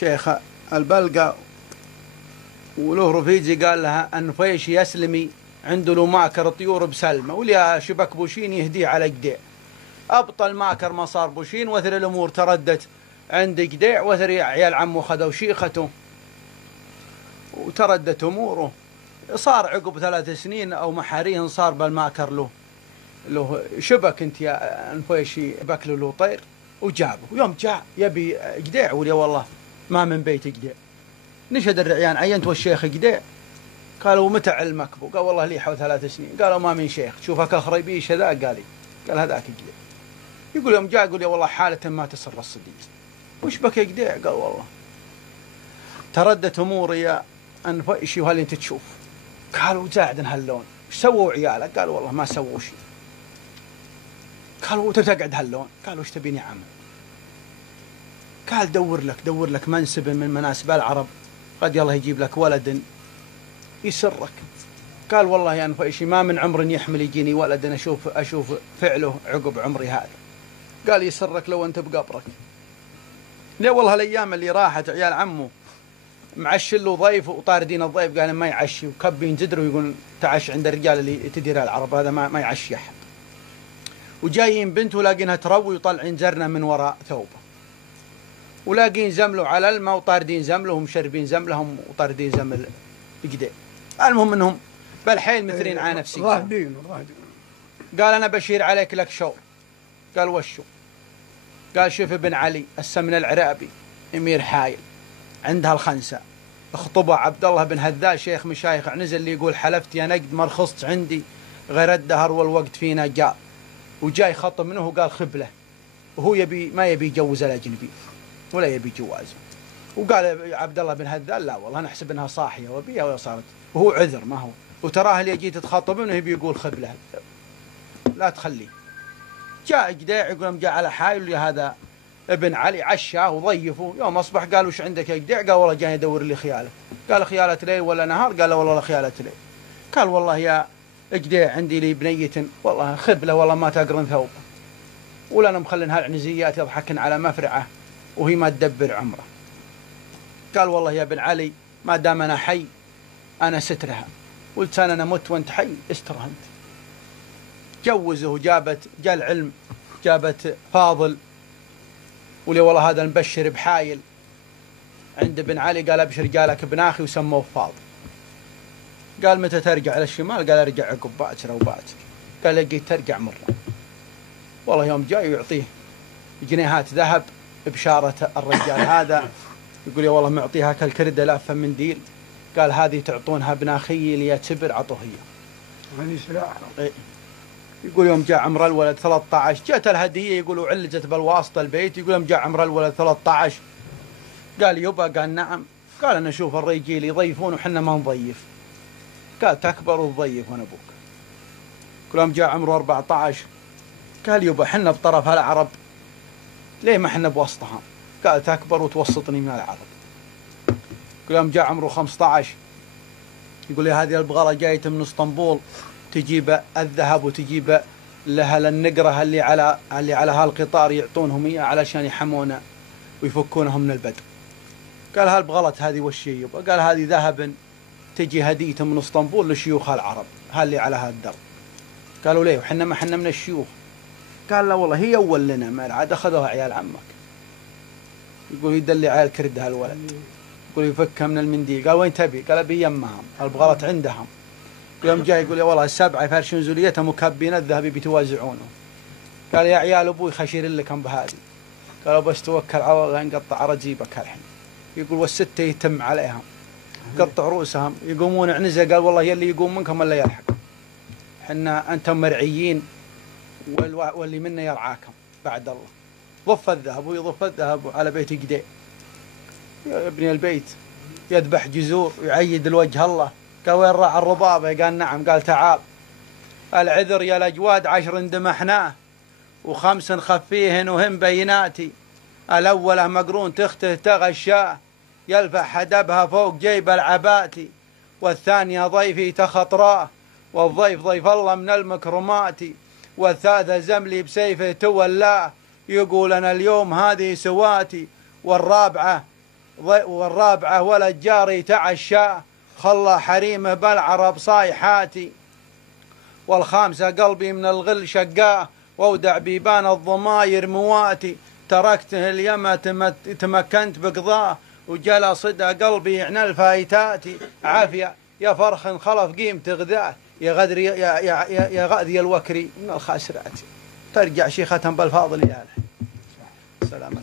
شيخ البلقى وله رفيجي قال لها النفيش يسلمي عنده له ماكر طيور بسلمة وليا شبك بوشين يهديه على قديع. أبطل ماكر ما صار بوشين وثر الأمور تردت عند قديع وثر عيال عمه خذوا شيخته وتردت أموره. صار عقب 3 سنين أو محارين صار بالماكر له شبك انت يا نفيشي باكله له طير وجابه. ويوم جاء يبي قديع ولي والله ما من بيت قديع. نشد الرعيان عينت والشيخ قديع. قالوا متى علمك بو؟ قال والله لي حول 3 سنين. قالوا ما من شيخ شوفك الخريبيش هذا. قال هذاك قديع. يقول يوم جاء يقول يا والله حالة ما تسر الصديق. وش بك يا قديع؟ قال والله تردت اموري يا انفيشي وهل انت تشوف. قالوا زاعد هاللون ايش سووا عيالك؟ قال والله ما سووا شيء. قالوا تقعد هاللون. قالوا ايش تبيني عمل؟ قال دور لك منسب من مناسب العرب قد يلا يجيب لك ولد يسرك. قال والله يا نفيشي ما من عمر يحمل يجيني ولد اشوف فعله عقب عمري هذا. قال يسرك لو انت بقبرك. ليه والله الايام اللي راحت عيال عمه معشل له ضيف وطاردين الضيف قال ما يعشي وكبين جدر ويقول تعش عند الرجال اللي تدير العرب هذا ما يعشي احد. وجايين بنته لاقينها تروي وطلعين زرنا من وراء ثوبه ولاقين زمله على الماء وطاردين زمله ومشربين زملهم وطاردين زمل بقديه. المهم انهم بالحيل مثلين على نفسي. راهدين. قال انا بشير عليك لك شور. قال وشو؟ قال شوف ابن علي السمن العرابي امير حايل عندها الخنسة اخطبها عبد الله بن هذا شيخ مشايخ عنزل اللي يقول حلفت يا نقد ما رخصت عندي غير الدهر والوقت فينا جاء. وجاي خطب منه وقال خبله وهو ما يبي يجوز الاجنبي ولا يبي جوازه. وقال عبد الله بن هذا لا والله انا احسب انها صاحيه وبيها ولا صارت وهو عذر ما هو. وتراه اللي جيت تخاطب منه يبي يقول خبله لا تخليه. جاء قديع يقول جاء على حايل هذا ابن علي عشاه وضيفه. يوم اصبح قال وش عندك يا قديع؟ قال والله جاني ادور لي خياله. قال خياله ليل ولا نهار؟ قال والله خياله ليل. قال والله يا قديع عندي لي بنيه والله خبله والله ما تقرن ثوب ولا انا مخلن هالعنزيات يضحكن على مفرعه وهي ما تدبر عمره. قال والله يا ابن علي ما دام انا حي انا سترها قلت انا مت وانت حي استرها انت. جوزه وجابت جاء العلم جابت فاضل ولي والله هذا نبشر بحايل عند ابن علي. قال ابشر جالك ابن اخي وسموه فاضل. قال متى ترجع على الشمال؟ قال ارجع عقب باكر او باكر. قال لقيت ترجع مره. والله يوم جاي يعطيه جنيهات ذهب بشارة الرجال هذا يقول يا والله معطيها كالكردة لافة منديل. قال هذه تعطونها ابن اخي اللي تبر عطوه هي. هذه سلاح. يقول يوم جاء عمر الولد 13 جاءت الهدية يقولوا علجت بالواسطة البيت. يقول يوم جاء عمر الولد 13 قال يبا؟ قال نعم. قال انا اشوف الرجال يضيفون وحنا ما نضيف. قال تكبر وتضيف وانا ابوك. يقول يوم جاء عمره 14 قال يبا حنا بطرف العرب ليه ما حنا بوسطهم؟ قال تكبر وتوسطني من العرب. يقول يوم جاء عمره 15 يقول لي هذه البغالة جاية من اسطنبول تجيب الذهب وتجيب لها النقرة اللي على هالقطار يعطونهم إياه علشان يحمونه ويفكونهم من البدو. قال هالبغلط هذه وش يبقى؟ قال هذه ذهب تجي هدية من اسطنبول لشيوخ العرب هاللي على هالدرب. قالوا ليه وحنا ما حنا من الشيوخ؟ قال لا والله هي أول لنا ما عاد أخذوها عيال عمك. يقول يدلي عيال كرد هالولد يقول يفكها من المنديل. قال وين تبي؟ قال أبي يمهم البغلط عندهم. يوم جاي يقول يا والله السبعة يفرشون زوليتهم وكابين الذهب بيتوازعونه. قال يا عيال أبوي خشير لكم بهذه. قالوا بس توكل على الله نقطع رجيبك الحين. يقول والستة يتم عليهم قطع رؤوسهم يقومون عنزة. قال والله يلي يقوم منكم ولا يلحق حنا أنتم مرعيين واللي منا يرعاكم بعد الله. ضف الذهب ويضف الذهب على بيت قديع يا ابن البيت يذبح جزور ويعيد الوجه الله. قال وين راع الربابة؟ قال نعم. قال تعال العذر يا الأجواد 10 اندمحناه و5 خفيهن وهم بيناتي. الأولة مقرون تخته تغشاه يلفح حدبها فوق جيب العباتي. والثانية ضيفي تخطراه والضيف ضيف الله من المكرمات. والثالثة زملي بسيفه تولاه يقول أنا اليوم هذه سواتي. والرابعة والرابعة ولد جاري تعشى خلى حريمه بالعرب صايحاتي. والخامسة قلبي من الغل شقاه وودع بيبان الضماير مواتي. تركته اليما تمكنت بقضاه وجلا صدى قلبي يعني الفايتاتي. عافية يا فرخ خلف قيم تغذاه يا غدري يا غاذي الوكري من الخاسرات. ترجع شيختهم بالفاضل يا سلامة.